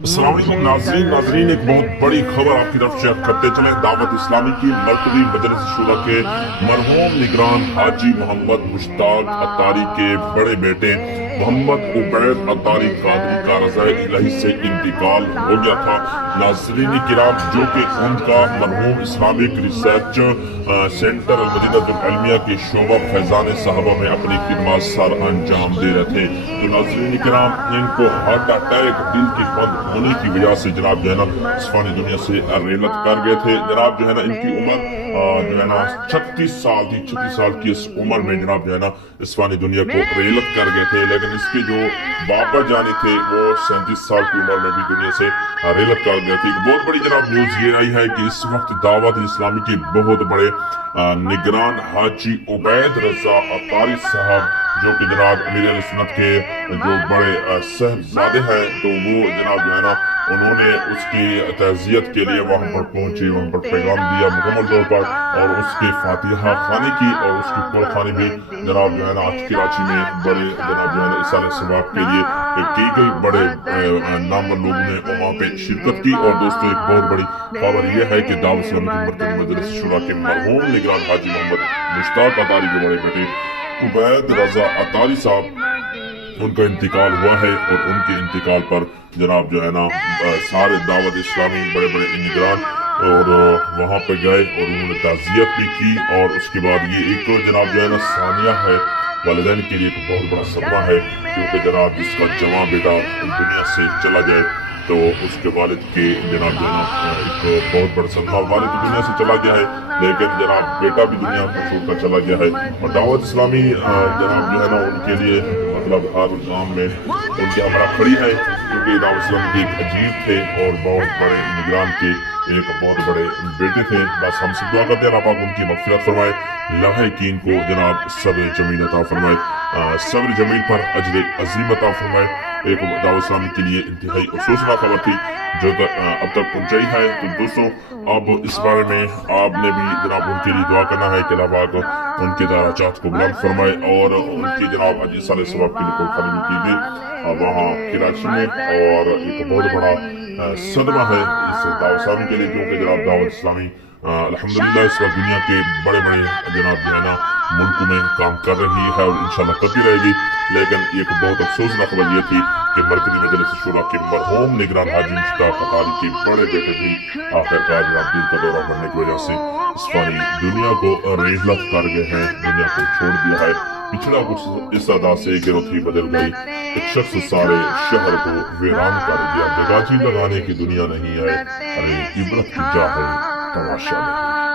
अस्सलाम वालेकुम नाजरीन एक बहुत बड़ी खबर आपकी तरफ शेयर करते चले। दावत इस्लामी की मरकजी मजलिस शुरा के मरहूम निगरान हाजी मोहम्मद मुश्ताक अत्तारी के बड़े बेटे मोहम्मद उबैद अत्तारी कादरी का रज़ाए इलाही से इंतकाल हो गया था। नाज़रीन किराम, जो कि उनका मरहूम इस्लामिक रिसर्च सेंटर अल-मदीनतुल इल्मिया के शोबा फैजान साहबा में अपनी खिदमत सर अंजाम दे रहे थे। तो नाज़रीन किराम, इनको हार्ट अटैक, दिल की बंद होने की वजह से जनाब जो है ना इस फानी दुनिया से रेलत कर गए थे। जनाब जो है ना इनकी उम्र जो है ना 36 साल थी। 36 साल की इस उम्र में जनाब जो है ना इस फानी दुनिया को रेलत कर गए थे। लेकिन इसके जो बाबा जानी थे वो 37 साल की उम्र में भी दुनिया से रेलत कर गए थे। एक बहुत बड़ी जनाब न्यूज ये आई है कि इस वक्त दावत इस्लामी के बहुत बड़े निगरान हाजी उबैद रजा अत्तारी साहब, जो कि जनाब अमीर सुन्नत के जो बड़े साहबजादे हैं, तो वो जनाब जो है ना उन्होंने उसकी तज़ियत के लिए वहाँ पर पहुंचे, वहाँ पर पैगाम दिया मुकम्मल तौर पर, और उसके फातिहा खाने की और उसकी कुल खाने भी जनाब जो है ना आज कराची में बड़े जनाब जो है ना इसाले सवाब के लिए की गई। बड़े नामवर लोगों ने वहाँ पे शिरकत की। और दोस्तों, एक बहुत बड़ी खबर यह है कि दावत इस्लामी की मरकज़ी मजलिस शुरा के मरहूम निगरान हाजी मोहम्मद मुश्ताक अत्तारी के बड़े बेटे उबैद रजा अत्तारी साहब, उनका इंतकाल हुआ है। और उनके इंतकाल पर जनाब जो है ना सारे दावत इस्लामी बड़े बड़े निगरान और वहाँ पे गए और उन्होंने ताज़ियत भी की। और उसके बाद ये एक तो जनाब जो है ना सानिया है, वालिदैन के लिए एक बहुत बड़ा सदमा है, क्योंकि जनाब जिसका जवां बेटा दुनिया से चला जाए तो उसके वालिद के जनाब जो है ना एक बहुत बड़ा सदमा। वालिद दुनिया से चला गया है, लेकिन जनाब बेटा भी दुनिया को छोड़कर चला गया है। और दावत इस्लामी जनाब जो है ना उनके लिए मतलब हर काम में उनकी हमरा खड़ी है, क्योंकि दावत इस्लामी के एक अजीब थे और बहुत बड़े निगरान के एक बहुत बड़े बेटे थे। बस हम सब दुआ करते हैं अल्लाह पाक उनकी मग़फ़िरत फरमाए, लम्हे कीन को जनाब सब्र जमील अता फरमाए, सब्र जमील पर अजर अज़ीम अता फरमाए। एक दावत इस्लामी के लिए इंतहाई अफसोसनाक खबर थी जो अब तक पहुंचाई है। तो दोस्तों, अब इस बारे में आपने भी जनाब उनके लिए दुआ करना है कि अल्लाह पाक उनके दराजात को बुलंद फरमाए और उनकी जनाब अजी साले सवाब के लिए कुर्बानी की गई वहाँ कराची में। और एक बहुत बड़ा सदमा है इस दावत इस्लामी के लिए, क्योंकि जनाब दावत इस्लामी अल्हम्दुलिल्लाह इस वक्त दुनिया के बड़े बड़े जनाब जो है ना मुल्कों में काम कर रही है और इंशाल्लाह करती रहेगी। लेकिन एक बहुत अफसोसनाक खबर यह थी कि मरकजी मजलिस शुरा के मरहूम निगरान हाजी मुश्ताक अत्तारी के बड़े बेटे भी आखिरकार जनाब दिल का दौरा पड़ने की वजह से इस फानी दुनिया को रेहलत कर गए हैं, दुनिया को छोड़ दिया है। पिछड़ा कुछ इस अदा से गिरफ्तारी बदल गई, एक शख्स सारे शहर को वीरान कर दिया। जगाची लगाने की दुनिया नहीं है, अरे इबरत की जा है तमाशा नहीं।